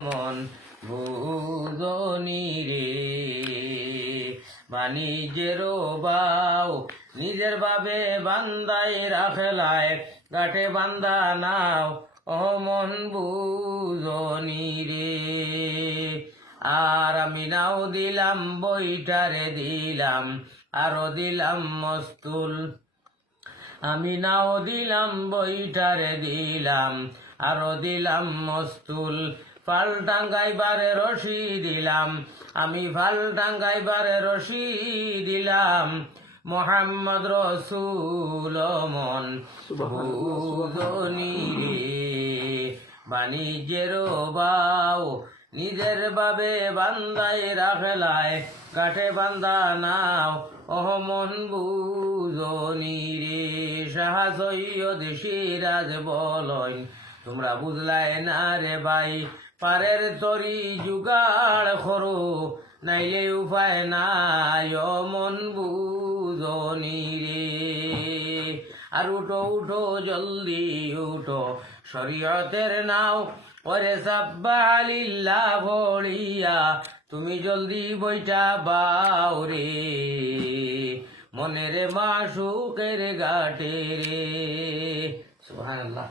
মন বুঝনি রে বাণিজ্যের বাও নিজের বাবে বান্দাই রাখলায় গাঠে বান্দা নাও ও মন বুঝনি রে। আর আমি নাও দিলাম বইটারে দিলাম আরো দিলাম মস্তুল, আমি নাও দিলাম বইটারে দিলাম আরো দিলাম মস্তুল, ফাল টাঙ্গাইবারে রশি দিলাম আমি ফাল টাঙ্গাইবারে রশি দিলাম, মোহাম্মদ রসুল মন বুঝনি রে বাণিজ্যের বাও নিজের বাবে বান্দাই রাখলায় কাঠে বান্দা নাও ওহ মন বুঝনি রে। শাহ সৈয়দ সিরাজ বলই তোমরা বুঝলাই না রে ভাই, পারের তরি জুগাড় করো নাইলে উপায় নাই ও মন বুঝনি রে। আর উঠো উঠো জলদি উঠো শরীয়তের নাও ওরে সাব্বালিল্লাহ ভরিয়া তুমি জলদি বইটা বাও রে, মনের মাসুকের গাটে রে। সুবহানাল্লাহ।